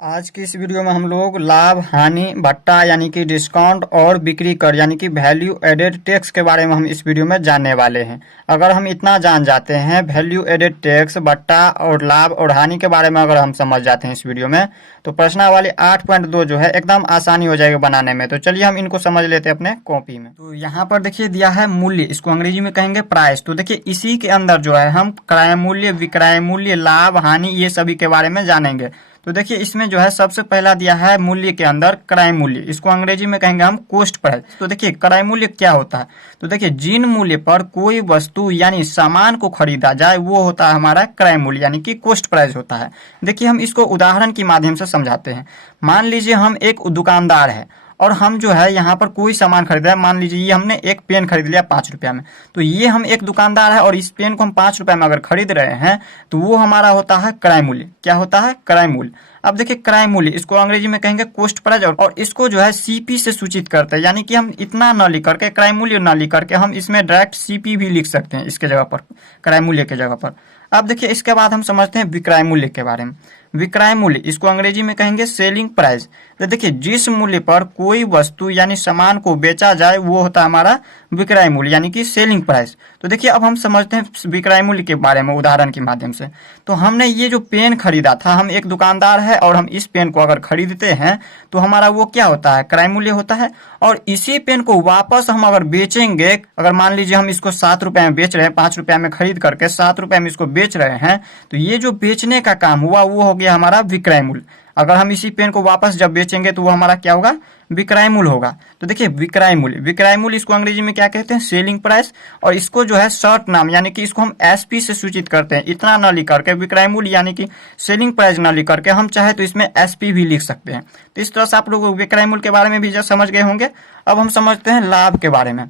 आज की इस वीडियो में हम लोग लाभ, हानि, भट्टा यानी कि डिस्काउंट और बिक्री कर यानी कि वैल्यू एडेड टैक्स के बारे में हम इस वीडियो में जानने वाले हैं। अगर हम इतना जान जाते हैं वैल्यू एडेड टैक्स, भट्टा और लाभ और हानि के बारे में अगर हम समझ जाते हैं इस वीडियो में, तो प्रश्नावली 8.2 जो है एकदम आसानी हो जाएगी बनाने में। तो चलिए हम इनको समझ लेते हैं अपने कॉपी में। तो यहाँ पर देखिए दिया है मूल्य, इसको अंग्रेजी में कहेंगे प्राइस। तो देखिए इसी के अंदर जो है हम क्रय मूल्य, विक्रय मूल्य, लाभ, हानि ये सभी के बारे में जानेंगे। तो देखिए इसमें जो है सबसे पहला दिया है मूल्य के अंदर क्रय मूल्य, इसको अंग्रेजी में कहेंगे हम कॉस्ट प्राइस। तो देखिए क्रय मूल्य क्या होता है, तो देखिए जिन मूल्य पर कोई वस्तु यानी सामान को खरीदा जाए वो होता है हमारा क्रय मूल्य यानी कि कॉस्ट प्राइस होता है। देखिए हम इसको उदाहरण की माध्यम से समझाते हैं। मान लीजिए हम एक दुकानदार है और हम जो है यहाँ पर कोई सामान खरीदा है। मान लीजिए ये हमने एक पेन खरीद लिया 5 रुपया में। तो ये हम एक दुकानदार है और इस पेन को हम 5 रुपया में अगर खरीद रहे हैं तो वो हमारा होता है क्रय मूल्य। क्या होता है? क्रय मूल्य। अब देखिए क्रय मूल्य इसको अंग्रेजी में कहेंगे कॉस्ट प्राइस और इसको जो है सीपी से सूचित करते हैं, यानी कि हम इतना न लिख करके क्रय मूल्य न लिख करके हम इसमें डायरेक्ट सीपी भी लिख सकते हैं इसके जगह पर, क्रय मूल्य के जगह पर। अब देखिए इसके बाद हम समझते हैं विक्रय मूल्य के बारे में। विक्रय मूल्य इसको अंग्रेजी में कहेंगे सेलिंग प्राइस। तो देखिए जिस मूल्य पर कोई वस्तु यानी सामान को बेचा जाए वो होता है हमारा विक्रय मूल्य यानी कि सेलिंग प्राइस। तो देखिए अब हम समझते हैं विक्रय मूल्य के बारे में उदाहरण के माध्यम से। तो हमने ये जो पेन खरीदा था, हम एक दुकानदार है और हम इस पेन को अगर खरीदते हैं तो हमारा वो क्या होता है? क्रय मूल्य होता है। और इसी पेन को वापस हम अगर बेचेंगे, अगर मान लीजिए हम इसको 7 रुपए में बेच रहे हैं, 5 रुपया में खरीद करके 7 रुपए में इसको बेच रहे हैं, तो ये जो बेचने का काम हुआ वो हो गया हमारा विक्रय मूल्य। अगर हम इसी पेन को वापस जब बेचेंगे तो वो हमारा क्या होगा? विक्रय मूल्य होगा। तो देखिए विक्रय मूल्य, विक्रय मूल्य इसको अंग्रेजी में क्या कहते हैं? Selling price. और इसको जो है शॉर्ट नाम यानी कि इसको हम एसपी से सूचित करते हैं। इतना न लिख करके विक्रय मूल्य यानी कि सेलिंग प्राइस न लिख करके हम चाहे तो इसमें एसपी भी लिख सकते हैं। तो इस तरह से आप लोग विक्रय मूल्य के बारे में भी जब समझ गए होंगे। अब हम समझते हैं लाभ के बारे में।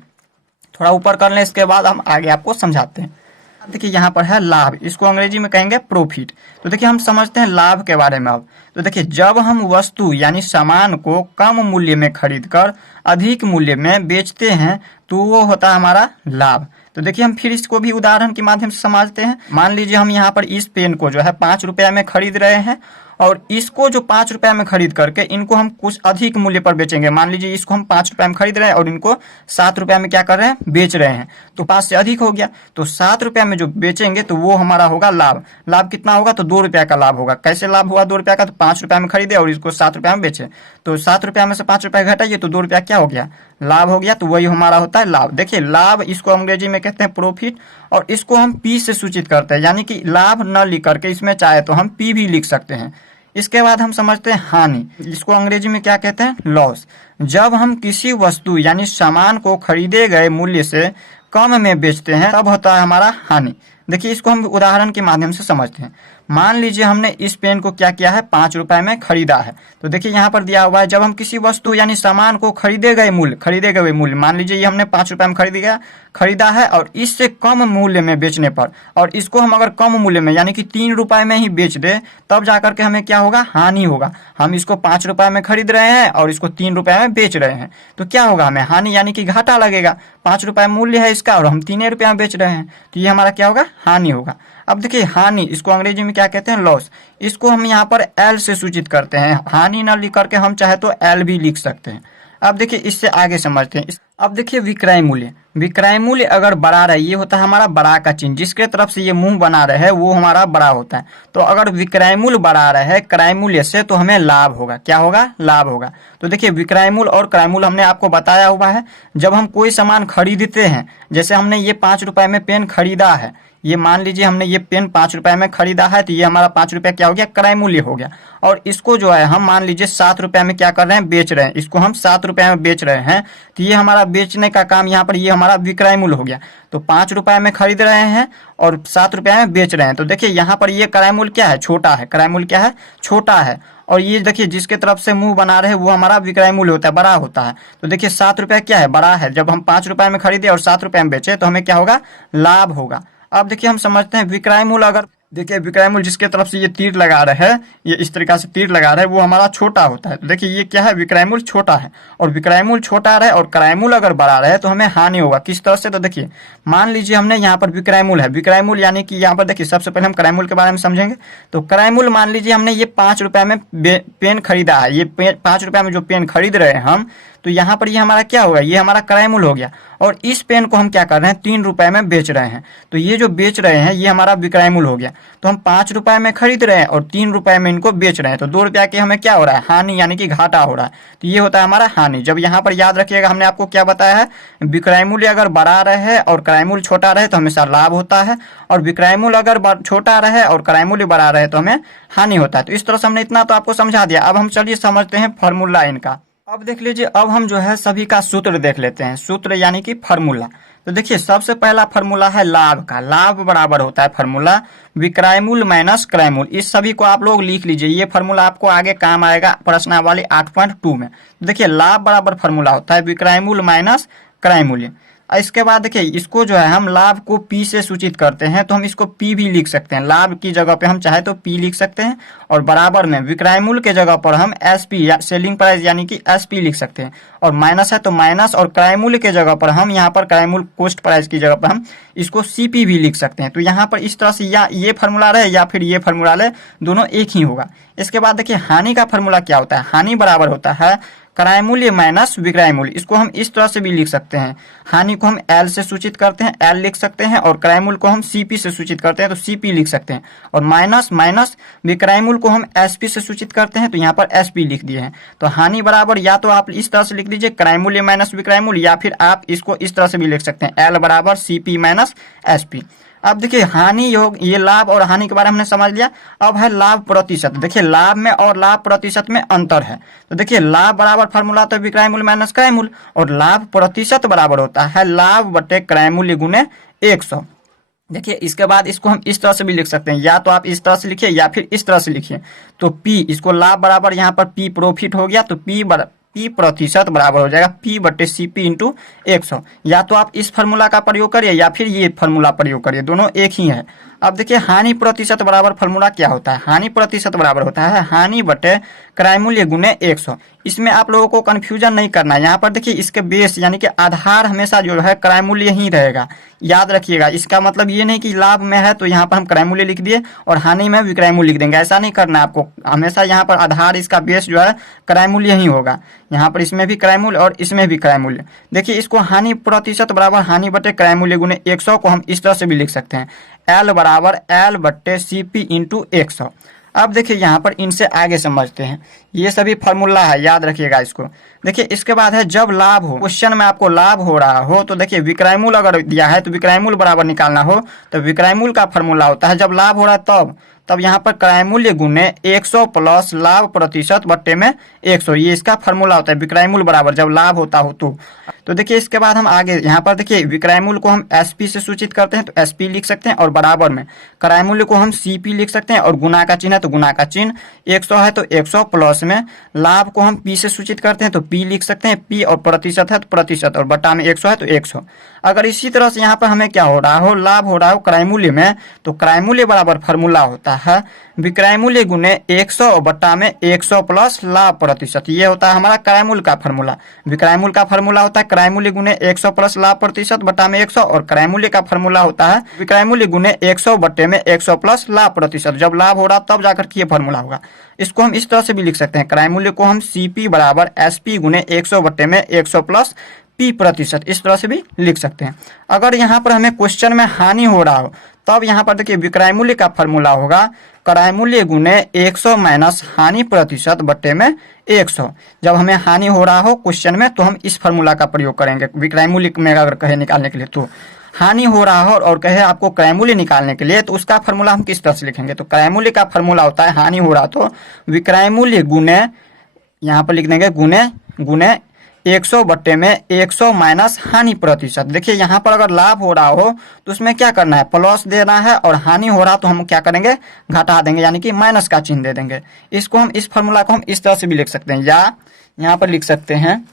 थोड़ा ऊपर कर लें, इसके बाद हम आगे आपको समझाते हैं। देखिए यहाँ पर है लाभ, इसको अंग्रेजी में कहेंगे प्रॉफिट। तो देखिए हम समझते हैं लाभ के बारे में अब। तो देखिए जब हम वस्तु यानी सामान को कम मूल्य में खरीदकर अधिक मूल्य में बेचते हैं तो वो होता है हमारा लाभ। तो देखिए हम फिर इसको भी उदाहरण के माध्यम से समझते हैं। मान लीजिए हम यहाँ पर इस पेन को जो है 5 रुपया में खरीद रहे हैं और इसको जो 5 रुपया में खरीद करके इनको हम कुछ अधिक मूल्य पर बेचेंगे। मान लीजिए इसको हम 5 रुपया में खरीद रहे हैं और इनको 7 रुपया में क्या कर रहे हैं? बेच रहे हैं। तो 5 से अधिक हो गया, तो 7 रुपया में जो बेचेंगे तो वो हमारा होगा लाभ। लाभ कितना होगा? तो 2 रुपया का लाभ होगा। कैसे लाभ हुआ 2 रुपया का? तो 5 रुपया में खरीदे और इसको 7 रुपया में बेचे, तो 7 रुपया में से 5 रुपया घटाइए तो 2 रुपया क्या हो गया? लाभ हो गया। तो वही हमारा होता है लाभ। देखिए लाभ इसको अंग्रेजी में कहते हैं प्रॉफिट और इसको हम पी से सूचित करते हैं, यानी कि लाभ न लिख करके इसमें चाहे तो हम पी भी लिख सकते हैं। इसके बाद हम समझते हैं हानि, इसको अंग्रेजी में क्या कहते हैं? लॉस। जब हम किसी वस्तु यानी सामान को खरीदे गए मूल्य से कम में बेचते हैं तब होता है हमारा हानि। देखिए इसको हम उदाहरण के माध्यम से समझते हैं। मान लीजिए हमने इस पेन को क्या किया है? 5 रुपए में खरीदा है। तो देखिए यहाँ पर दिया हुआ है जब हम किसी वस्तु यानी सामान को खरीदे गए मूल्य, मान लीजिए ये हमने 5 रुपए में खरीदा है और इससे कम मूल्य में बेचने पर, और इसको हम अगर कम मूल्य में यानी कि 3 रुपए में ही बेच दे तब जाकर के हमें क्या होगा? हानि होगा। हम इसको 5 रुपए में खरीद रहे हैं और इसको 3 रुपए में बेच रहे हैं, तो क्या होगा? हमें हानि यानी कि घाटा लगेगा। 5 रुपए मूल्य है इसका और हम 3 रुपया में बेच रहे हैं, तो ये हमारा क्या होगा? हानि होगा। अब देखिए हानि इसको अंग्रेजी में क्या कहते हैं? लॉस। इसको हम यहाँ पर एल से सूचित करते हैं। हानि न लिख करके हम चाहे तो एल भी लिख सकते हैं। अब देखिए इससे आगे समझते हैं। अब देखिए विक्रय मूल्य, विक्रय मूल्य अगर बड़ा रहे, ये होता है हमारा बड़ा का चिन्ह, जिसके तरफ से ये मुंह बना रहे वो हमारा बड़ा होता है। तो अगर विक्रय मूल्य बड़ा रहे क्रय मूल्य से तो हमें लाभ होगा। क्या होगा? लाभ होगा। तो देखिए विक्रय मूल्य और क्रय मूल्य हमने आपको बताया हुआ है। जब हम कोई सामान खरीदते हैं, जैसे हमने ये 5 रुपए में पेन खरीदा है, ये मान लीजिए हमने ये पेन 5 रुपए में खरीदा है, तो ये हमारा 5 रुपया क्या हो गया? क्रय मूल्य हो गया। और इसको जो है हम मान लीजिए 7 रुपया में क्या कर रहे हैं? बेच रहे हैं। इसको हम 7 रुपया में बेच रहे हैं, तो ये हमारा बेचने का काम यहाँ पर ये हमारा विक्रय मूल्य हो गया। तो 5 रुपया में खरीद रहे हैं और 7 रुपया में बेच रहे हैं। तो देखिए यहाँ पर ये क्रय मूल्य क्या है? छोटा है। क्रय मूल्य क्या है? छोटा है। और ये देखिए जिसके तरफ से मुंह बना रहे वो हमारा विक्रय मूल्य होता है, बड़ा होता है। तो देखिए 7 रुपया क्या है? बड़ा है। जब हम 5 रुपया में खरीदे और 7 रुपया में बेचे तो हमें क्या होगा? लाभ होगा। अब देखिए हम समझते हैं विक्रय मूल्य अगर देखिए विक्रय मूल्य जिसके तरफ से ये तीर लगा रहा है, ये इस तरीका से तीर लगा रहा है, वो हमारा छोटा होता है। तो देखिए ये क्या है, विक्रय मूल्य छोटा है, और विक्रय मूल्य छोटा रहे और क्रय मूल्य अगर बड़ा रहे तो हमें हानि होगा। किस तरह से, तो देखिए मान लीजिए हमने यहाँ पर विक्रय मूल्य है, विक्रय मूल्य यानी कि यहाँ पर देखिए सबसे पहले हम क्रय मूल्य के बारे में समझेंगे। तो क्रय मूल्य मान लीजिए हमने ये 5 रुपए में पेन खरीदा है, ये 5 रुपए में जो पेन खरीद रहे हैं हम, तो यहाँ पर ये हमारा क्या होगा, ये हमारा क्रय मूल्य हो गया। और इस पेन को हम क्या कर रहे हैं, 3 रुपए में बेच रहे हैं, तो ये जो बेच रहे हैं ये हमारा विक्रय मूल्य हो गया। तो हम 5 रुपए में खरीद रहे हैं और 3 रुपए में इनको बेच रहे हैं, तो 2 रुपया के हमें क्या हो रहा है, हानि यानी कि घाटा हो रहा है। तो ये होता है हमारा हानि। जब यहाँ पर याद रखिएगा हमने आपको क्या बताया है, विक्रय मूल्य अगर बड़ा रहे और क्रय मूल्य छोटा रहे तो हमेशा लाभ होता है, और विक्रय मूल्य अगर छोटा रहे और क्रय मूल्य बड़ा रहे तो हमें हानि होता है। तो इस तरह से हमने इतना तो आपको समझा दिया। अब हम चलिए समझते हैं फॉर्मूला इनका। अब देख लीजिए, अब हम जो है सभी का सूत्र देख लेते हैं, सूत्र यानी कि फार्मूला। तो देखिए सबसे पहला फार्मूला है लाभ का, लाभ बराबर होता है फार्मूला विक्रय मूल्य माइनस क्रय मूल्य। इस सभी को आप लोग लिख लीजिए, ये फार्मूला आपको आगे काम आएगा प्रश्नावली 8.2 में। तो देखिए लाभ बराबर फार्मूला होता है विक्रय मूल्य माइनस क्रय मूल्य। इसके बाद देखिए इसको जो है हम लाभ को पी से सूचित करते हैं, तो हम इसको पी भी लिख सकते हैं, लाभ की जगह पे हम चाहे तो पी लिख सकते हैं, और बराबर में विक्रय मूल्य के जगह पर हम एसपी या सेलिंग प्राइस यानी कि एसपी लिख सकते हैं, और माइनस है तो माइनस, और क्रय मूल्य के जगह पर हम यहाँ पर क्रय मूल्य कॉस्ट प्राइस की जगह पर हम इसको सीपी भी लिख सकते हैं। तो यहाँ पर इस तरह से या ये फार्मूला रहे या फिर ये फार्मूला रहे, दोनों एक ही होगा। इसके बाद देखिए हानि का फार्मूला क्या होता है, हानि बराबर होता है क्रय मूल्य माइनस विक्रय मूल्य। इसको हम इस तरह से भी लिख सकते हैं, हानि को हम एल से सूचित करते हैं, एल लिख सकते हैं, और क्रय मूल्य को हम सीपी से सूचित करते हैं, तो सीपी लिख सकते हैं, और माइनस माइनस विक्रय मूल्य को हम एसपी से सूचित करते हैं, तो यहाँ पर एसपी लिख दिए हैं। तो हानि बराबर या तो आप इस तरह से लिख दीजिए क्रय मूल्य माइनस विक्रय मूल्य, या फिर आप इसको इस तरह से भी लिख सकते हैं एल बराबर सीपी माइनस एसपी। अब देखिए हानि योग, ये लाभ और हानि के बारे में हमने समझ लिया। अब है लाभ प्रतिशत। देखिए लाभ में और लाभ प्रतिशत में अंतर है। तो देखिए लाभ बराबर फार्मूला तो विक्रय मूल्य माइनस क्रय मूल्य, और लाभ प्रतिशत बराबर होता है लाभ बटे क्रय मूल्य गुने 100। देखिए इसके बाद इसको हम इस तरह से भी लिख सकते हैं, या तो आप इस तरह से लिखिए या फिर इस तरह से लिखिए। तो पी, इसको लाभ बराबर यहाँ पर पी प्रॉफिट हो गया, तो पी प्रतिशत बराबर हो जाएगा पी बटे सीपी इंटू 100। या तो आप इस फार्मूला का प्रयोग करिए या फिर ये फार्मूला प्रयोग करिए, दोनों एक ही है। अब देखिए हानि प्रतिशत बराबर फार्मूला क्या होता है, हानि प्रतिशत बराबर होता है हानि बटे क्रय मूल्य गुने 100। इसमें आप लोगों को कंफ्यूजन नहीं करना है। यहाँ पर देखिए इसके बेस यानी कि आधार हमेशा जो है क्रय मूल्य ही रहेगा, याद रखिएगा। इसका मतलब ये नहीं कि लाभ में है तो यहाँ पर हम क्रय मूल्य लिख दिए और हानि में विक्रय मूल्य लिख देंगे, ऐसा नहीं करना आपको। हमेशा यहाँ पर आधार इसका बेस जो है क्रय मूल्य ही होगा। यहाँ पर इसमें भी क्रय मूल्य और इसमें भी क्रय मूल्य। देखिए इसको हानि प्रतिशत बराबर हानि बटे क्रय मूल्य गुने 100 को हम इस तरह से भी लिख सकते हैं, एल बराबर एल बट्टे सीपी इंटू 100। अब देखिए यहाँ पर इनसे आगे समझते हैं, ये सभी फार्मूला है, याद रखिएगा इसको। देखिए इसके बाद है जब लाभ हो, क्वेश्चन में आपको लाभ हो रहा हो तो देखिए विक्रय मूल्य अगर दिया है तो विक्रय मूल्य बराबर निकालना हो तो विक्रय मूल्य का फार्मूला होता है जब लाभ हो रहा है तब यहाँ पर क्रय मूल्य गुने 100 प्लस लाभ प्रतिशत बट्टे में 100, ये इसका फार्मूला होता है विक्रय मूल्य बराबर जब लाभ होता हो तो देखिए इसके बाद हम आगे यहाँ पर देखिए विक्रय मूल्य को हम एसपी से सूचित करते हैं तो एसपी लिख सकते हैं, और बराबर में क्रय मूल्य को हम सीपी लिख सकते हैं, और गुना का चिन्ह है तो गुना का चिन्ह, 100 है तो 100 प्लस में लाभ को हम पी से सूचित करते हैं तो पी लिख सकते हैं पी, और प्रतिशत है तो प्रतिशत, और बटा में 100 है तो 100। अगर इसी तरह से यहाँ पर हमें क्या हो रहा हो, लाभ हो रहा हो क्रय मूल्य में, तो क्रय मूल्य बराबर फार्मूला होता है विक्रय मूल्य गुने 100 बटा में 100 प्लस लाभ प्रतिशत। ये होता है हमारा क्रय मूल्य का फार्मूला। विक्रय मूल्य का फार्मूला होता है क्रय मूल्य गुने 100 प्लस लाभ प्रतिशत बटा में 100, और क्रय मूल्य का फार्मूला होता है विक्रय मूल्य गुने 100 बटे में 100 प्लस लाभ प्रतिशत। जब लाभ हो रहा तब जाकर के ये फार्मूला होगा। इसको हम इस तरह से भी लिख सकते हैं, क्रय मूल्य को हम सीपी बराबर एसपी गुने 100 बटे में 100 प्लस पी प्रतिशत, इस तरह से भी लिख सकते हैं। अगर यहाँ पर हमें क्वेश्चन में हानि हो रहा हो तब यहाँ पर देखिए विक्रय मूल्य का फार्मूला होगा क्रय मूल्य गुने 100 माइनस हानि प्रतिशत बटे में 100। जब हमें हानि हो रहा हो क्वेश्चन में तो हम इस फार्मूला का प्रयोग करेंगे। विक्रय मूल्य में अगर कहे निकालने के लिए, तो हानि हो रहा हो और कहे आपको क्रय मूल्य निकालने के लिए, तो उसका फार्मूला हम किस तरह से लिखेंगे। तो क्रय मूल्य का फार्मूला होता है हानि हो रहा तो विक्रय मूल्य गुने, यहाँ पर लिख देंगे गुने 100 बटे में 100 माइनस हानि प्रतिशत। देखिए यहाँ पर अगर लाभ हो रहा हो तो उसमें क्या करना है, प्लस देना है, और हानि हो रहा तो हम क्या करेंगे, घटा देंगे, यानी कि माइनस का चिन्ह दे देंगे। इसको हम इस फार्मूला को हम इस तरह से भी लिख सकते हैं, या यहाँ पर लिख सकते हैं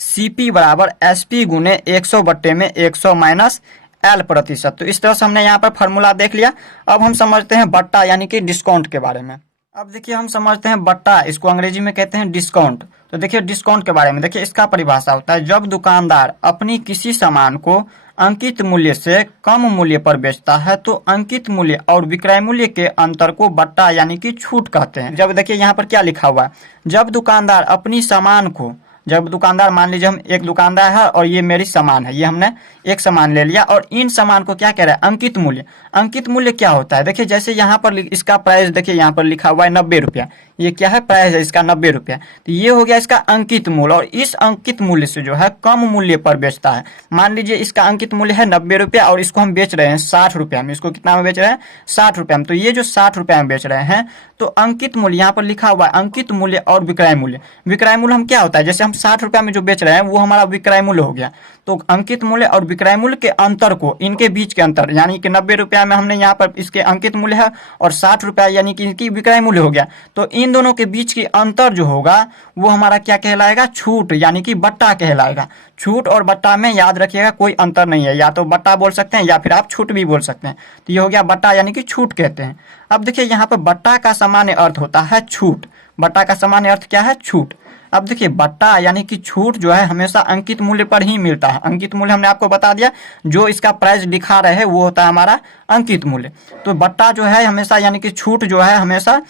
सीपी बराबर एसपी गुने 100 बटे में 100 माइनस एल प्रतिशत। तो इस तरह से हमने यहाँ पर फॉर्मूला देख लिया। अब हम समझते हैं बट्टा यानी कि डिस्काउंट के बारे में। अब देखिए हम समझते हैं बट्टा, इसको अंग्रेजी में कहते हैं डिस्काउंट। तो देखिए डिस्काउंट के बारे में देखिए, इसका परिभाषा होता है जब दुकानदार अपनी किसी सामान को अंकित मूल्य से कम मूल्य पर बेचता है तो अंकित मूल्य और विक्रय मूल्य के अंतर को बट्टा यानी कि छूट कहते हैं। जब देखिए यहाँ पर क्या लिखा हुआ है, जब दुकानदार अपनी सामान को, जब दुकानदार, मान लीजिए हम एक दुकानदार है और ये मेरी सामान है, ये हमने एक सामान ले लिया और इन सामान को क्या कह रहा है, अंकित मूल्य। अंकित मूल्य क्या होता है, देखिए जैसे यहाँ पर इसका प्राइस देखिए यहाँ पर लिखा हुआ है 90 रुपया, ये क्या है, प्राइस है इसका 90 रुपया। तो ये हो गया इसका अंकित मूल्य, और इस अंकित मूल्य से जो है कम मूल्य पर बेचता है। मान लीजिए इसका अंकित मूल्य है 90 रुपया और इसको हम बेच रहे हैं 60 रुपया में। इसको कितना में बेच रहे हैं, 60 रुपया में। तो ये जो 60 रुपया में बेच रहे हैं, तो अंकित मूल्य यहाँ पर लिखा हुआ है अंकित मूल्य और विक्रय मूल्य। विक्रय मूल्य हम क्या होता है, जैसे हम 60 रुपया में जो बेच रहे हैं वो हमारा विक्रय मूल्य हो गया। तो अंकित मूल्य और विक्रय मूल्य के अंतर को, इनके बीच के अंतर, यानी कि 90 रुपया में हमने यहाँ पर इसके अंकित मूल्य है और 60 रुपया यानी कि इनकी विक्रय मूल्य हो गया। तो इन दोनों के बीच की अंतर जो होगा वो हमारा क्या कहलाएगा, छूट, यानी कि बट्टा कहलाएगा। छूट और बट्टा में याद रखिएगा कोई अंतर नहीं है, या तो बट्टा बोल सकते हैं या फिर आप छूट भी बोल सकते हैं। तो ये हो गया बट्टा यानी कि छूट कहते हैं। अब देखिए यहाँ पर बट्टा का सामान्य अर्थ होता है छूट। बट्टा का सामान्य अर्थ क्या है, छूट। अब देखिए बट्टा यानी कि छूट जो है हमेशा अंकित मूल्य पर ही मिलता है। अंकित मूल्य हमने आपको बता दिया, जो इसका प्राइस दिखा रहे हैं वो होता है हमारा अंकित मूल्य। तो बट्टा जो है हमेशा, यानी कि छूट जो है हमेशा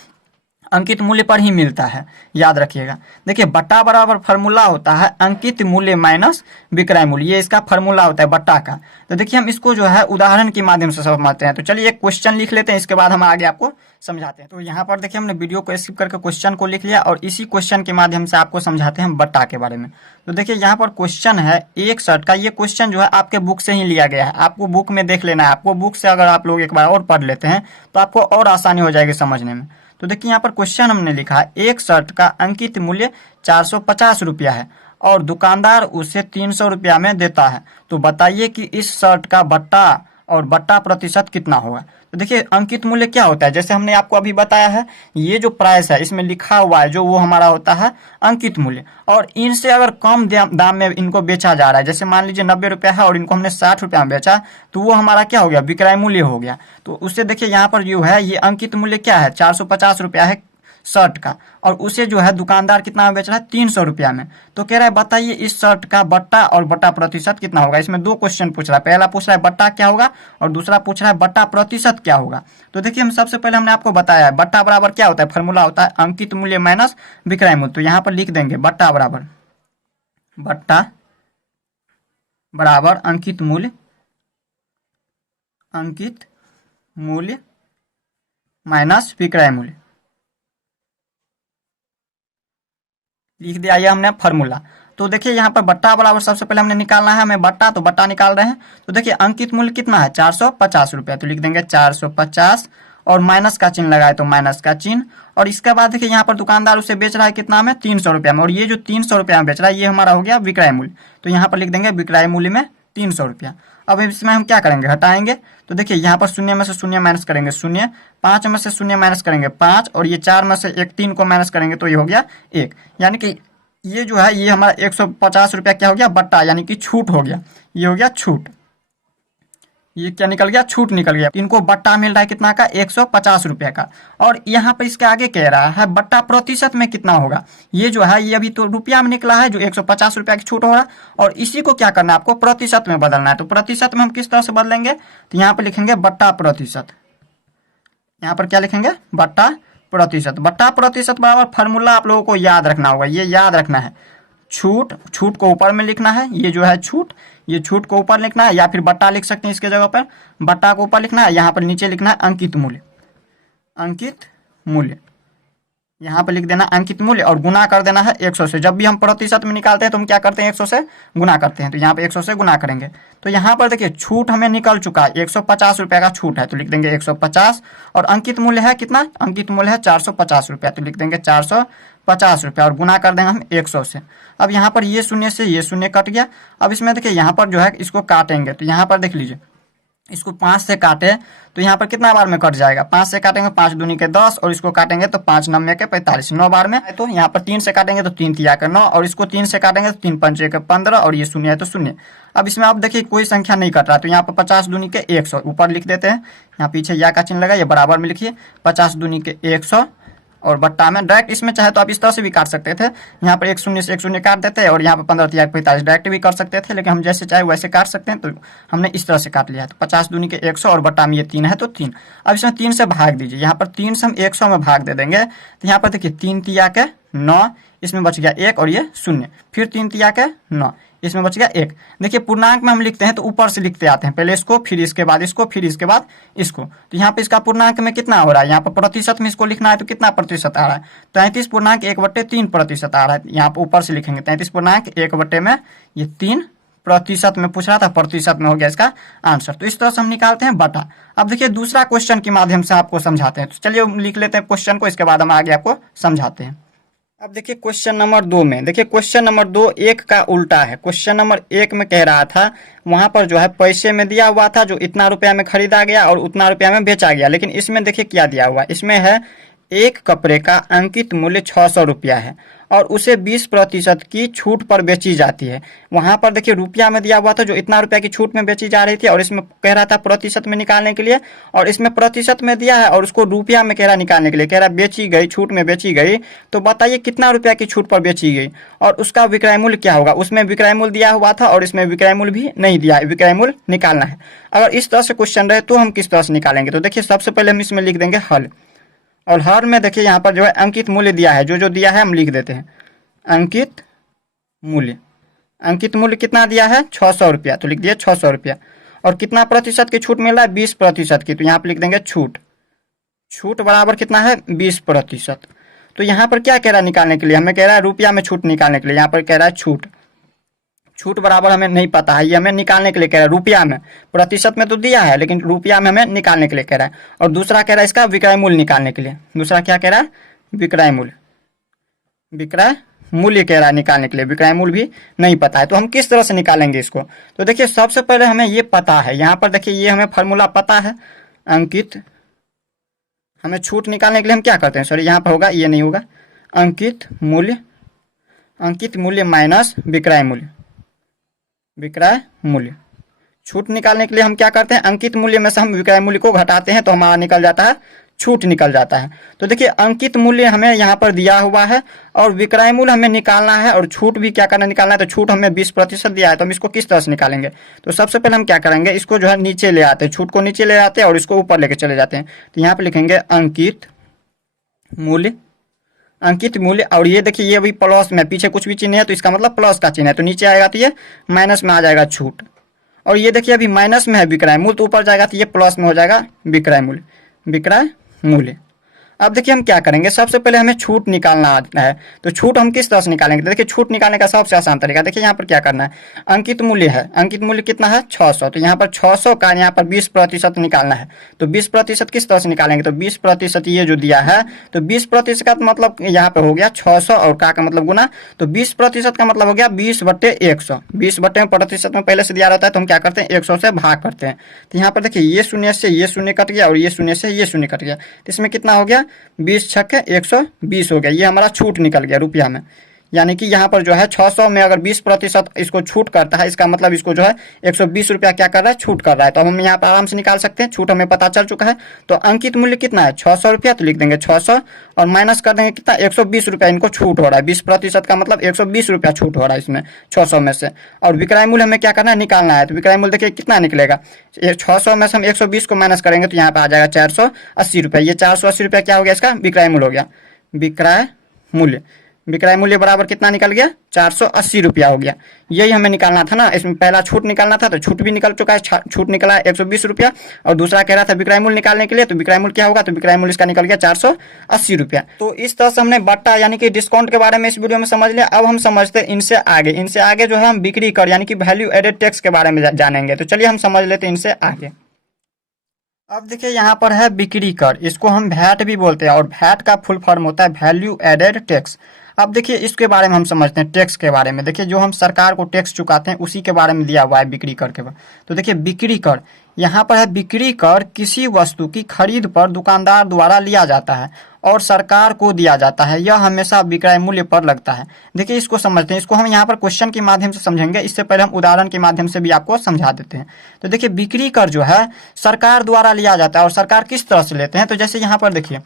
अंकित मूल्य पर ही मिलता है, याद रखिएगा। देखिए बट्टा बराबर फॉर्मूला होता है अंकित मूल्य माइनस विक्रय मूल्य, ये इसका फॉर्मूला होता है बट्टा का। तो देखिए हम इसको जो है उदाहरण के माध्यम से समझते हैं। तो चलिए एक क्वेश्चन लिख लेते हैं, इसके बाद हम आगे आपको समझाते हैं। तो यहाँ पर देखिए हमने वीडियो को स्किप करके क्वेश्चन को लिख लिया और इसी क्वेश्चन के माध्यम से आपको समझाते हैं बट्टा के बारे में। तो देखिए यहाँ पर क्वेश्चन है एक शर्ट का। ये क्वेश्चन जो है आपके बुक से ही लिया गया है, आपको बुक में देख लेना है। आपको बुक से अगर आप लोग एक बार और पढ़ लेते हैं तो आपको और आसानी हो जाएगी समझने में। तो देखिए यहाँ पर क्वेश्चन हमने लिखा है एक शर्ट का अंकित मूल्य 450 रुपया है और दुकानदार उसे 300 रुपया में देता है। तो बताइए कि इस शर्ट का बट्टा और बट्टा प्रतिशत कितना होगा। तो देखिए अंकित मूल्य क्या होता है, जैसे हमने आपको अभी बताया है, ये जो प्राइस है इसमें लिखा हुआ है जो वो हमारा होता है अंकित मूल्य। और इनसे अगर कम दाम में इनको बेचा जा रहा है, जैसे मान लीजिए 90 रुपया है और इनको हमने 60 रुपया में बेचा, तो वो हमारा क्या हो गया, विक्रय मूल्य हो गया। तो उससे देखिए यहाँ पर जो है ये अंकित मूल्य क्या है, 450 रुपया है शर्ट का, और उसे जो है दुकानदार कितना में बेच रहा है, 300 रुपया में। तो कह रहा है बताइए इस शर्ट का बट्टा और बट्टा प्रतिशत कितना होगा। इसमें दो क्वेश्चन पूछ रहा है, पहला पूछ रहा है बट्टा क्या होगा और दूसरा पूछ रहा है बट्टा प्रतिशत क्या होगा। तो देखिए हम सबसे पहले हमने आपको बताया है बट्टा बराबर क्या होता है, फॉर्मूला होता है अंकित मूल्य माइनस विक्रय मूल्य। तो यहाँ पर लिख देंगे बट्टा बराबर अंकित मूल्य माइनस विक्रय मूल्य, लिख दिया ये हमने फॉर्मूला। तो देखिए यहाँ पर बट्टा बराबर सबसे पहले हमने निकालना है, हमें बट्टा, तो बट्टा निकाल रहे हैं। तो देखिए अंकित मूल्य कितना है, 450 रुपया। तो लिख देंगे 450 और माइनस का चिन्ह लगाए तो माइनस का चिन्ह। और इसके बाद देखिए यहाँ पर दुकानदार उसे बेच रहा है कितना में, 300 रुपया में। और ये जो 300 रुपया में बेच रहा है ये हमारा हो गया विक्रय मूल्य। तो यहाँ पर लिख देंगे विक्रय मूल्य में 300 रुपया। अब इसमें हम क्या करेंगे, हटाएंगे। तो देखिए यहाँ पर शून्य में से शून्य माइनस करेंगे 0, 5 में से शून्य माइनस करेंगे 5, और ये 4 में से 1 3 को माइनस करेंगे तो ये हो गया 1। यानी कि ये जो है ये हमारा 150 रुपया क्या हो गया, बट्टा यानी कि छूट हो गया। ये हो गया छूट, ये क्या निकल गया, छूट निकल गया। इनको बट्टा मिल रहा है कितना का, 150 रुपया का। और यहाँ पर इसके आगे कह रहा है बट्टा प्रतिशत में कितना होगा। ये जो है ये अभी तो रुपया में निकला है जो 150 रुपया की छूट हो रहा है, और इसी को क्या करना है, आपको प्रतिशत में बदलना है। तो प्रतिशत में हम किस तरह से बदलेंगे, तो यहाँ पर लिखेंगे बट्टा प्रतिशत। यहाँ पर क्या लिखेंगे, बट्टा प्रतिशत। बट्टा प्रतिशत बराबर फॉर्मूला आप लोगों को याद रखना होगा, ये याद रखना है। छूट को ऊपर में लिखना है, ये जो है छूट, ये छूट को ऊपर लिखना है, या फिर बट्टा लिख सकते हैं इसके जगह पर, बट्टा को ऊपर लिखना है। यहाँ पर नीचे लिखना है अंकित मूल्य, यहाँ पर लिख देना अंकित मूल्य और गुना कर देना है 100 से। जब भी हम प्रतिशत में निकालते हैं तो हम क्या करते हैं, 100 से गुना करते हैं। तो यहाँ पे 100 से गुना करेंगे। तो यहाँ पर देखिए छूट हमें निकल चुका है, 150 रुपया का छूट है, तो लिख देंगे 150। और अंकित मूल्य है कितना, अंकित मूल्य है 450 रुपया, तो लिख देंगे 450 रुपया और गुना कर देंगे हम 100 से। अब यहाँ पर ये शून्य से ये शून्य कट गया। अब इसमें देखिए यहाँ पर जो है इसको काटेंगे, तो यहाँ पर देख लीजिए इसको 5 से काटे तो यहाँ पर कितना बार में कट जाएगा, 5 से काटेंगे 5 दूनी के 10 और इसको काटेंगे तो 5 नब्बे के 45, 9 बार में। तो यहाँ पर 3 से काटेंगे तो 3 तिया के 9 और इसको 3 से काटेंगे तो 3 पंचे के 15 और ये शून्य है तो शून्य। अब इसमें आप देखिए कोई संख्या नहीं कट रहा, तो यहाँ पर 50 दूनी के 100 ऊपर लिख देते हैं, यहाँ पीछे या का चिन्ह लगा, ये बराबर में लिखिए 50 दूनी के 100 और बट्टा में डायरेक्ट। इसमें चाहे तो आप इस तरह से भी काट सकते थे, यहाँ पर 1 शून्य से 1 शून्य काट देते हैं और यहाँ पर 15 तिया 45 डायरेक्ट भी कर सकते थे, लेकिन हम जैसे चाहे वैसे काट सकते हैं, तो हमने इस तरह से काट लिया। तो 50 दूनी के 100 और बट्टा में ये 3 है तो 3। अब इसमें 3 से भाग दीजिए, यहाँ पर 3 से हम 100 में भाग दे देंगे, तो यहाँ पर देखिए 3 तिया के 9, इसमें बच गया 1 और ये शून्य, फिर 3 तिया के 9, इसमें बच गया 1। देखिए पूर्णांक में हम लिखते हैं तो ऊपर से लिखते आते हैं, पहले इसको फिर इसके बाद इसको फिर इसके बाद इसको। तो यहाँ पे इसका पूर्णांक में कितना हो रहा है, यहाँ पर प्रतिशत में इसको लिखना है तो कितना प्रतिशत आ रहा है, 33.1/3% आ रहा है। यहाँ पर ऊपर से लिखेंगे 33.1 में ये 3% में पूछ रहा था, प्रतिशत में हो गया इसका आंसर। तो इस तरह से हम निकालते हैं बटा। अब देखिए दूसरा क्वेश्चन के माध्यम से आपको समझाते हैं, तो चलिए लिख लेते हैं क्वेश्चन को, इसके बाद हम आगे आपको समझाते हैं। अब देखिए क्वेश्चन नंबर 2 में, देखिए क्वेश्चन नंबर 2 1 का उल्टा है। क्वेश्चन नंबर 1 में कह रहा था वहां पर जो है पैसे में दिया हुआ था जो इतना रुपया में खरीदा गया और उतना रुपया में बेचा गया, लेकिन इसमें देखिए क्या दिया हुआ, इसमें है एक कपड़े का अंकित मूल्य 600 रुपया है और उसे 20% की छूट पर बेची जाती है। वहां पर देखिए रुपया में दिया हुआ था जो इतना रुपया की छूट में बेची जा रही थी, और इसमें कह रहा था प्रतिशत में निकालने के लिए, और इसमें प्रतिशत में दिया है और उसको रुपया में कह रहा निकालने के लिए, कह रहा बेची गई, छूट में बेची गई, तो बताइए कितना रुपया की छूट पर बेची गई और उसका विक्रय मूल्य क्या होगा। उसमें विक्रय मूल्य दिया हुआ था और इसमें विक्रय मूल्य भी नहीं दिया है, विक्रय मूल्य निकालना है। अगर इस तरह से क्वेश्चन रहे तो हम किस तरह से निकालेंगे, तो देखिए सबसे पहले हम इसमें लिख देंगे हल, और हर में देखिए यहाँ पर जो है अंकित मूल्य दिया है, जो जो दिया है हम लिख देते हैं अंकित मूल्य। अंकित मूल्य कितना दिया है 600 रुपया, तो लिख दिए 600 रुपया। और कितना प्रतिशत की छूट मिल रहा है 20% की, तो यहाँ पर लिख देंगे छूट। छूट बराबर कितना है 20%। तो यहाँ पर क्या कह रहा है निकालने के लिए, हमें कह रहा है रुपया में छूट निकालने के लिए, यहाँ पर कह रहा है छूट। छूट बराबर हमें नहीं पता है, ये हमें निकालने के लिए कह रहा है रुपया में, प्रतिशत में तो दिया है लेकिन रुपया में हमें निकालने के लिए कह रहा है। और दूसरा कह रहा है इसका विक्रय मूल्य निकालने के लिए, दूसरा क्या कह रहा है विक्रय मूल्य, विक्रय मूल्य कह रहा है निकालने के लिए, विक्रय मूल्य भी नहीं पता है। तो हम किस तरह से निकालेंगे इसको, तो देखिए सबसे पहले हमें ये पता है, यहाँ पर देखिए ये हमें फार्मूला पता है अंकित, हमें छूट निकालने के लिए हम क्या करते हैं, सॉरी यहाँ पर होगा ये नहीं होगा, अंकित मूल्य, अंकित मूल्य माइनस विक्रय मूल्य, विक्रय मूल्य। छूट निकालने के लिए हम क्या करते हैं, अंकित मूल्य में से हम विक्रय मूल्य को घटाते हैं तो हमारा निकल जाता है छूट निकल जाता है। तो देखिए अंकित मूल्य हमें यहाँ पर दिया हुआ है और विक्रय मूल्य हमें निकालना है, और छूट भी क्या करना निकालना है, तो छूट हमें 20% दिया है, तो हम इसको किस तरह से निकालेंगे, तो सबसे पहले हम क्या करेंगे, इसको जो है नीचे ले आते हैं, छूट को नीचे ले आते हैं और इसको ऊपर लेके चले जाते हैं। तो यहाँ पे लिखेंगे अंकित मूल्य, अंकित मूल्य, और ये देखिए ये भी प्लस में, पीछे कुछ भी चिन्ह है तो इसका मतलब प्लस का चिन्ह है, तो नीचे आएगा तो ये माइनस में आ जाएगा छूट। और ये देखिए अभी माइनस में है विक्रय मूल्य, तो ऊपर जाएगा तो ये प्लस में हो जाएगा विक्रय मूल्य, विक्रय मूल्य। अब देखिए हम क्या करेंगे, सबसे पहले हमें छूट निकालना है, तो छूट हम किस तरह से निकालेंगे, तो देखिए छूट निकालने का सबसे आसान तरीका, देखिए यहाँ पर क्या करना है, अंकित मूल्य है, अंकित मूल्य कितना है 600, तो यहाँ पर 600 का यहाँ पर 20% निकालना है। तो 20% किस तरह से निकालेंगे, तो 20% ये जो दिया है, तो 20% का मतलब यहाँ पर हो गया 600 और का मतलब गुना, तो 20% का मतलब हो गया 20/100, 20 बटे में प्रतिशत में पहले से दिया रहता है तो हम क्या करते हैं 100 से भाग करते हैं। तो यहाँ पर देखिए ये शून्य से ये शून्य कट गया और ये शून्य से ये शून्य कट गया, तो इसमें कितना हो गया 20 छक्के 120 हो गया, ये हमारा छूट निकल गया रुपया में। यानी कि यहाँ पर जो है 600 में अगर 20% इसको छूट करता है, इसका मतलब इसको जो है 120 रुपया क्या कर रहा है छूट कर रहा है। तो हम यहाँ पर आराम से निकाल सकते हैं, छूट हमें पता चल चुका है। तो अंकित मूल्य कितना है 600 रुपया, तो लिख देंगे 600 और माइनस कर देंगे कितना 120 रुपया, इनको छूट हो रहा है, 20% का मतलब 120 रुपया छूट हो रहा है इसमें 600 में से। और विक्रय मूल्य हमें क्या करना है निकालना है, तो विक्रय मूल्य देखिए कितना निकलेगा, 600 में से हम 120 को माइनस करेंगे तो यहाँ पे आ जाएगा 480 रुपया, ये 480 रुपया क्या हो गया इसका विक्रय मूल्य हो गया, विक्रय मूल्य। विक्रय मूल्य बराबर कितना निकल गया 480 रुपया हो गया। यही हमें निकालना था ना, इसमें पहला छूट निकालना था तो छूट भी निकल चुका है, छूट निकला है 120 रुपया, और दूसरा कह रहा था विक्रय मूल्य निकालने के लिए, तो विक्रय मूल्य क्या होगा, तो विक्रय मूल्य इसका निकल गया 480 रुपया। तो इस तरह से हमने बट्टा यानी कि डिस्काउंट के बारे में इस वीडियो में समझ लिया। अब हम समझते हैं इनसे आगे जो है हम बिक्री कर यानी कि वैल्यू एडेड टैक्स के बारे में जानेंगे। तो चलिए हम समझ लेते हैं इनसे आगे। अब देखिए यहाँ पर है बिक्री कर, इसको हम वैट भी बोलते हैं, और वैट का फुल फॉर्म होता है वैल्यू एडेड टैक्स। अब देखिए इसके बारे में हम समझते हैं, टैक्स के बारे में। देखिए जो हम सरकार को टैक्स चुकाते हैं उसी के बारे में दिया हुआ है बिक्री कर के बाद। तो देखिए बिक्री कर, यहाँ पर है बिक्री कर किसी वस्तु की खरीद पर दुकानदार द्वारा लिया जाता है और सरकार को दिया जाता है। यह हमेशा विक्रय मूल्य पर लगता है। देखिए इसको समझते हैं, इसको हम यहाँ पर क्वेश्चन के माध्यम से समझेंगे। इससे पहले हम उदाहरण के माध्यम से भी आपको समझा देते हैं। तो देखिए बिक्री कर जो है सरकार द्वारा लिया जाता है, और सरकार किस तरह से लेते हैं। तो जैसे यहाँ पर देखिए,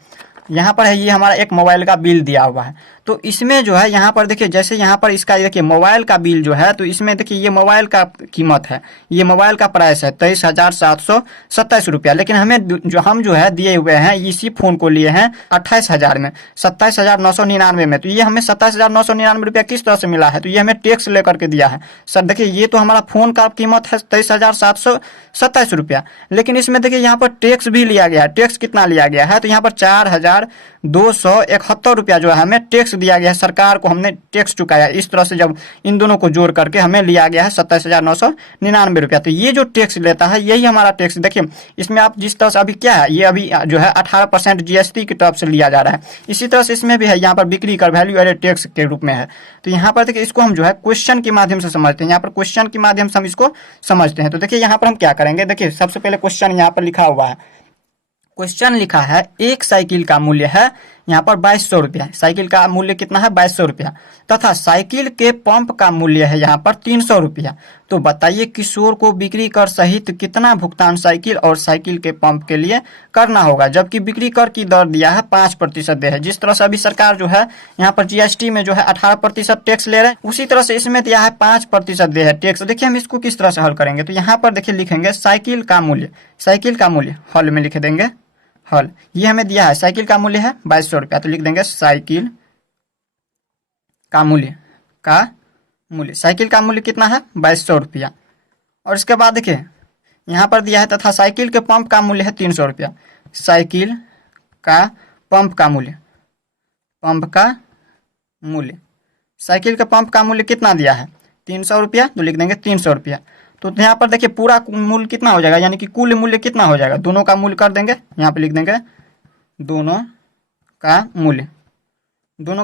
यहाँ पर है ये हमारा एक मोबाइल का बिल दिया हुआ है। तो इसमें जो है यहाँ पर देखिए, जैसे यहाँ पर इसका देखिए मोबाइल का बिल जो है, तो इसमें देखिए ये मोबाइल का कीमत है, ये मोबाइल का प्राइस है 23,727 रुपया। लेकिन हमें जो है दिए हुए हैं इसी फोन को लिए हैं 28,000 में, 27,999 में। तो ये हमें 27,999 रुपया किस तरह से मिला है, तो ये हमें टैक्स लेकर के दिया है। सर देखिए ये तो हमारा फोन का कीमत है 23,727 रुपया, लेकिन इसमें देखिए यहाँ पर टैक्स भी लिया गया है। टैक्स कितना लिया गया है, तो यहाँ पर 4,271 रुपया जो है हमें टैक्स दिया गया है। सरकार को हमने टैक्स चुकाया। इस तरह से जब इन दोनों को जोड़ करके हमें लिया गया है 27,999 रुपया। तो ये जो टैक्स लेता है यही हमारा टैक्स। देखिए इसमें आप जिस तरह से अभी क्या है, ये अभी जो है 18% जीएसटी की तरफ से लिया जा रहा है। इसी तरह से इसमें भी है, यहाँ पर बिक्री कर वैल्यू एडेड टैक्स के रूप में है। तो यहाँ पर देखिए इसको हम जो है क्वेश्चन के माध्यम से समझते हैं। यहाँ पर क्वेश्चन के माध्यम से हम इसको समझते हैं। तो देखिए यहाँ पर हम क्या करेंगे, देखिए सबसे पहले क्वेश्चन यहाँ पर लिखा हुआ है। क्वेश्चन लिखा है एक साइकिल का मूल्य है यहाँ पर 2200 रुपया। साइकिल का मूल्य कितना है, 2200 रुपया, तथा साइकिल के पंप का मूल्य है यहाँ पर 300 रुपया। तो बताइए किशोर को बिक्री कर सहित कितना भुगतान साइकिल और साइकिल के पंप के लिए करना होगा, जबकि बिक्री कर की दर दिया है 5% दे है। जिस तरह से अभी सरकार जो है यहाँ पर जीएसटी में जो है 18% टैक्स ले रहे हैं, उसी तरह से इसमें दिया है 5% दे है टैक्स। देखिए हम इसको किस तरह से हल करेंगे, तो यहाँ पर देखिए लिखेंगे साइकिल का मूल्य, साइकिल का मूल्य हल में लिख देंगे हल। ये हमें दिया है साइकिल का मूल्य है 2200 रुपया, तो लिख देंगे साइकिल का मूल्य साइकिल का मूल्य कितना है 2200 रुपया। और इसके बाद देखिए यहाँ पर दिया है तथा साइकिल के पंप का मूल्य है 300 रुपया। साइकिल का पंप का मूल्य साइकिल के पंप का मूल्य कितना दिया है 300 रुपया, तो लिख देंगे 300 रुपया। तो यहाँ पर देखिए पूरा मूल्य कितना हो जाएगा, यानी कि कुल मूल्य कितना हो जाएगा, दोनों का मूल्य कर देंगे। यहाँ पे लिख देंगे दोनों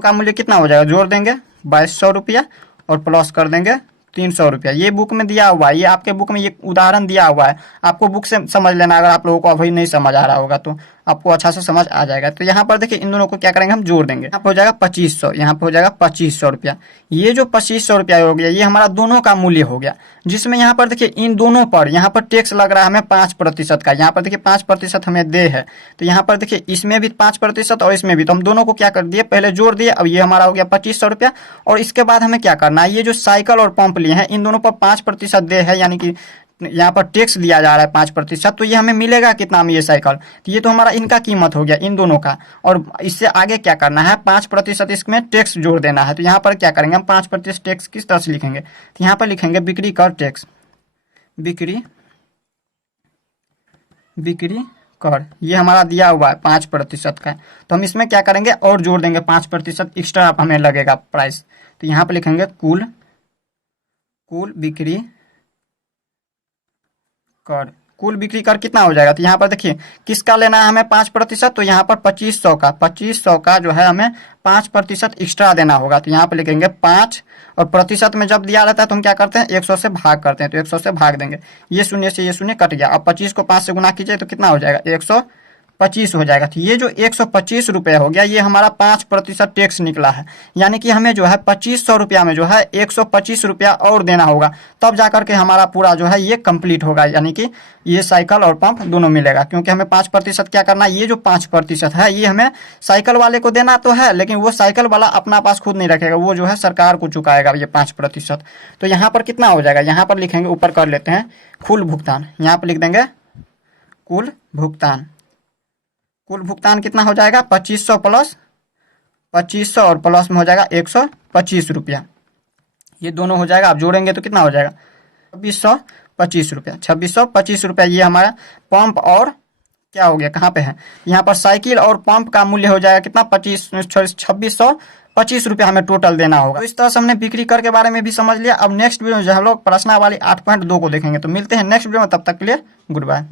का मूल्य कितना हो जाएगा, जोड़ देंगे 2200 रुपया और प्लस कर देंगे 300 रुपया। ये बुक में दिया हुआ है, ये आपके बुक में ये उदाहरण दिया हुआ है, आपको बुक से समझ लेना। अगर आप लोगों को अभी नहीं समझ आ रहा होगा तो आपको अच्छा से समझ आ जाएगा। तो यहाँ पर देखिए इन दोनों को क्या करेंगे, हम जोड़ देंगे। यहाँ पर हो जाएगा 2500, यहाँ पर हो जाएगा 2500 रुपया। ये जो 2500 रुपया हो गया ये हमारा दोनों का मूल्य हो गया, जिसमें यहाँ पर देखिए इन दोनों पर यहाँ पर टैक्स लग रहा है हमें 5% का। यहाँ पर देखिए 5% हमें दे है, तो यहाँ पर देखिए इसमें भी 5% और इसमें भी, तो हम दोनों को क्या कर दिए, पहले जोड़ दिए। अब ये हमारा हो गया 2500 रुपया। और इसके बाद हमें क्या करना है, ये जो साइकिल और पंप लिए हैं इन दोनों पर 5% दे है, यानी कि यहाँ पर टैक्स दिया जा रहा है 5%। तो ये हमें मिलेगा कितना में, ये साइकिल, तो ये तो हमारा इनका कीमत हो गया इन दोनों का। और इससे आगे क्या करना है, 5% इसमें टैक्स जोड़ देना है। तो यहाँ पर क्या करेंगे हम, 5% टैक्स किस तरह से लिखेंगे, तो यहाँ पर लिखेंगे बिक्री कर टैक्स, बिक्री कर, ये हमारा दिया हुआ है 5% का। तो हम इसमें क्या करेंगे और जोड़ देंगे 5% एक्स्ट्रा हमें लगेगा प्राइस। तो यहाँ पर लिखेंगे कुल बिक्री कर, कुल बिक्री कर कितना हो जाएगा, तो यहाँ पर देखिए किसका लेना है हमें 5%, तो यहाँ पर 2500 का जो है हमें 5% एक्स्ट्रा देना होगा। तो यहाँ पर लिखेंगे 5, और प्रतिशत में जब दिया रहता है तो हम क्या करते हैं 100 से भाग करते हैं, तो 100 से भाग देंगे। ये शून्य से ये शून्य कट गया। अब 25 को 5 से गुना कीजिए तो कितना हो जाएगा, 125 हो जाएगा। तो ये जो 125 रुपया हो गया ये हमारा 5% टैक्स निकला है, यानी कि हमें जो है 2500 रुपया में जो है 125 रुपया और देना होगा, तब जाकर के हमारा पूरा जो है ये कंप्लीट होगा, यानी कि ये साइकिल और पंप दोनों मिलेगा। क्योंकि हमें 5% क्या करना है, ये जो 5% है ये हमें साइकिल वाले को देना तो है, लेकिन वो साइकिल वाला अपना पास खुद नहीं रखेगा, वो जो है सरकार को चुकाएगा ये 5%। तो यहाँ पर कितना हो जाएगा, यहाँ पर लिखेंगे, ऊपर कर लेते हैं कुल भुगतान, यहाँ पर लिख देंगे कुल भुगतान कितना हो जाएगा 2500 प्लस 2500 और प्लस में हो जाएगा 125 रुपया। ये दोनों हो जाएगा, आप जोड़ेंगे तो कितना हो जाएगा 2625 रुपया। 2625 रुपया ये हमारा पंप और क्या हो गया, कहाँ पे है, यहाँ पर साइकिल और पंप का मूल्य हो जाएगा कितना 2625 रुपया हमें टोटल देना होगा। तो इस तरह से हमने बिक्री कर के बारे में भी समझ लिया। अब नेक्स्ट वीडियो में जो हम लोग प्रश्नावली 8.2 को देखेंगे। तो मिलते हैं नेक्स्ट वीडियो में, तब तक के लिए गुड बाय।